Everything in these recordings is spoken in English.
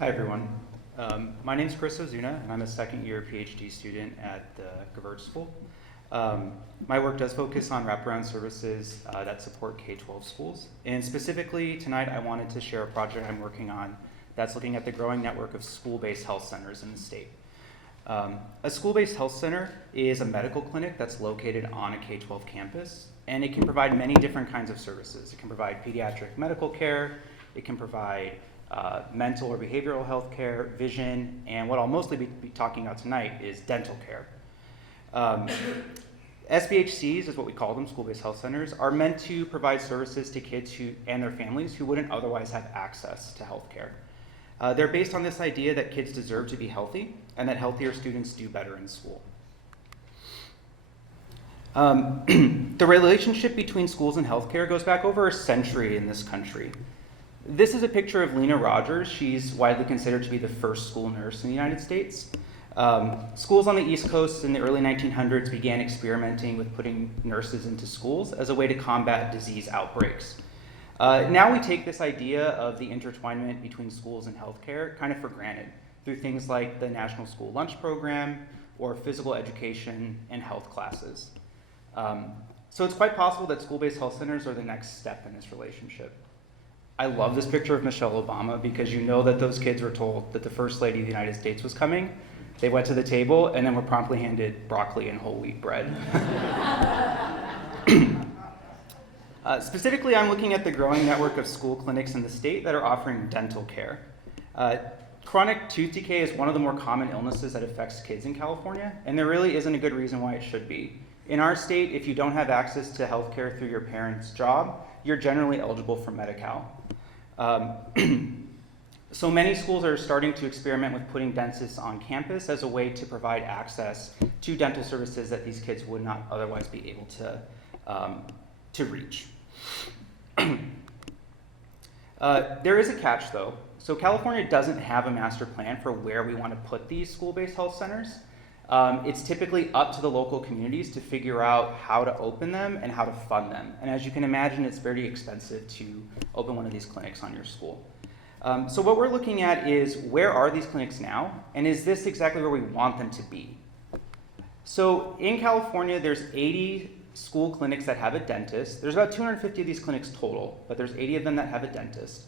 Hi, everyone. My name is Chris Ozuna, and I'm a second-year PhD student at the Gevirtz School. My work does focus on wraparound services that support K-12 schools. And specifically, tonight I wanted to share a project I'm working on that's looking at the growing network of school-based health centers in the state. A school-based health center is a medical clinic that's located on a K-12 campus, and it can provide many different kinds of services. It can provide pediatric medical care, it can provide mental or behavioral health care, vision, and what I'll mostly be talking about tonight is dental care. SBHCs, is what we call them, school-based health centers, are meant to provide services to kids and their families who wouldn't otherwise have access to health care. They're based on this idea that kids deserve to be healthy and that healthier students do better in school. The relationship between schools and healthcare goes back over a century in this country. This is a picture of Lena Rogers. She's widely considered to be the first school nurse in the United States. Schools on the East Coast in the early 1900s began experimenting with putting nurses into schools as a way to combat disease outbreaks. Now we take this idea of the intertwinement between schools and healthcare kind of for granted through things like the National School Lunch Program or physical education and health classes. So it's quite possible that school-based health centers are the next step in this relationship. I love this picture of Michelle Obama because you know that those kids were told that the First Lady of the United States was coming. They went to the table and then were promptly handed broccoli and whole wheat bread. Specifically, I'm looking at the growing network of school clinics in the state that are offering dental care. Chronic tooth decay is one of the more common illnesses that affects kids in California, and there really isn't a good reason why it should be. In our state, if you don't have access to health care through your parents' job, you're generally eligible for Medi-Cal. So many schools are starting to experiment with putting dentists on campus as a way to provide access to dental services that these kids would not otherwise be able to reach. There is a catch, though. So California doesn't have a master plan for where we want to put these school-based health centers. It's typically up to the local communities to figure out how to open them and how to fund them. And as you can imagine, it's very expensive to open one of these clinics on your school. So what we're looking at is, where are these clinics now? And is this exactly where we want them to be? So in California, there's 80 school clinics that have a dentist. There's about 250 of these clinics total, but there's 80 of them that have a dentist.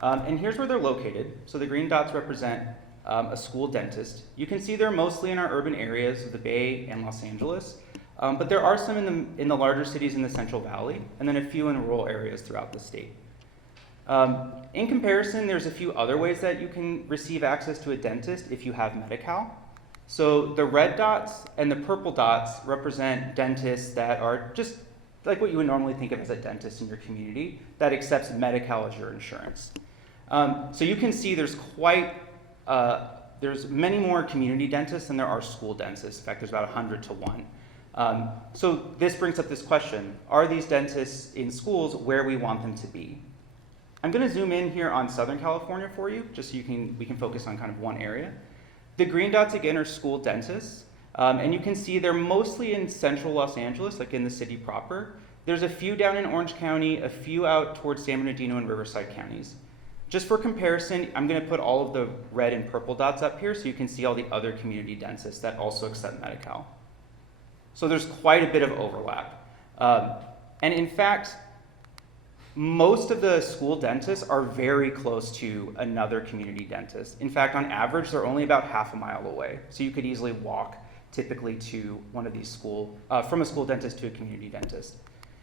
And here's where they're located. So the green dots represent a school dentist. You can see they're mostly in our urban areas of the Bay and Los Angeles, but there are some in the larger cities in the Central Valley, and then a few in rural areas throughout the state. In comparison, there's a few other ways that you can receive access to a dentist if you have Medi-Cal. So the red dots and the purple dots represent dentists that are just like what you would normally think of as a dentist in your community that accepts Medi-Cal as your insurance. So you can see there's many more community dentists than there are school dentists. In fact, there's about 100 to 1. So this brings up this question: are these dentists in schools where we want them to be? I'm going to zoom in here on Southern California for you, just so we can focus on kind of one area. The green dots again are school dentists, and you can see they're mostly in central Los Angeles, like in the city proper. There's a few down in Orange County, a few out towards San Bernardino and Riverside counties. Just for comparison, I'm going to put all of the red and purple dots up here so you can see all the other community dentists that also accept Medi-Cal. So there's quite a bit of overlap. And in fact, most of the school dentists are very close to another community dentist. In fact, on average, they're only about half a mile away. So you could easily walk typically to one of these from a school dentist to a community dentist.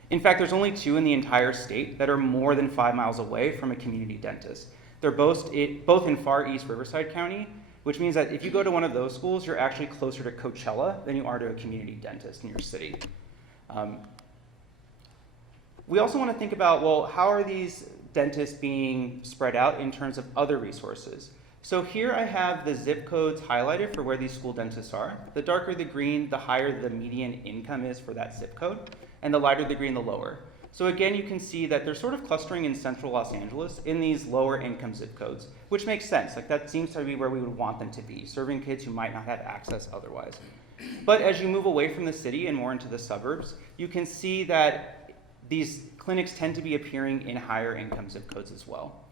In fact, there's only 2 in the entire state that are more than 5 miles away from a community dentist. They're both in far east Riverside County, which means that if you go to one of those schools, you're actually closer to Coachella than you are to a community dentist in your city. We also want to think about, well, how are these dentists being spread out in terms of other resources? So here I have the zip codes highlighted for where these school dentists are. The darker the green, the higher the median income is for that zip code, and the lighter the green, the lower. So again, you can see that they're sort of clustering in central Los Angeles in these lower income zip codes, which makes sense. Like, that seems to be where we would want them to be, serving kids who might not have access otherwise. But as you move away from the city and more into the suburbs, you can see that these clinics tend to be appearing in higher income zip codes as well.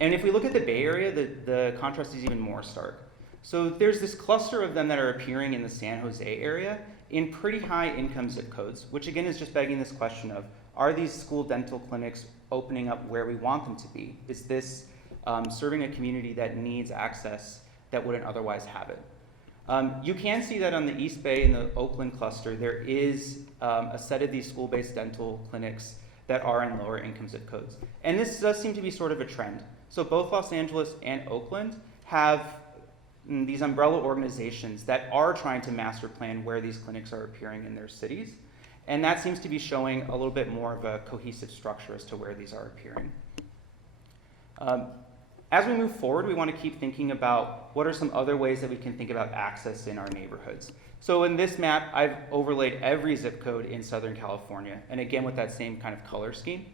And if we look at the Bay Area, the contrast is even more stark. So there's this cluster of them that are appearing in the San Jose area in pretty high income zip codes, which again is just begging this question of, are these school dental clinics opening up where we want them to be? Is this serving a community that needs access that wouldn't otherwise have it? You can see that on the East Bay and the Oakland cluster, there is a set of these school-based dental clinics that are in lower income zip codes. And this does seem to be sort of a trend. So both Los Angeles and Oakland have these umbrella organizations that are trying to master plan where these clinics are appearing in their cities. And that seems to be showing a little bit more of a cohesive structure as to where these are appearing. As we move forward, we want to keep thinking about what are some other ways that we can think about access in our neighborhoods. So in this map, I've overlaid every zip code in Southern California, and again with that same kind of color scheme.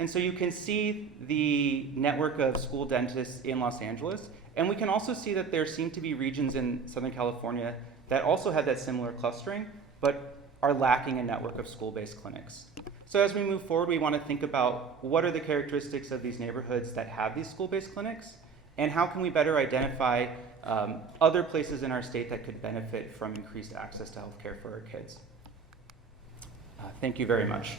And so you can see the network of school dentists in Los Angeles, and we can also see that there seem to be regions in Southern California that also have that similar clustering, but are lacking a network of school-based clinics. So as we move forward, we want to think about what are the characteristics of these neighborhoods that have these school-based clinics, and how can we better identify other places in our state that could benefit from increased access to healthcare for our kids. Thank you very much.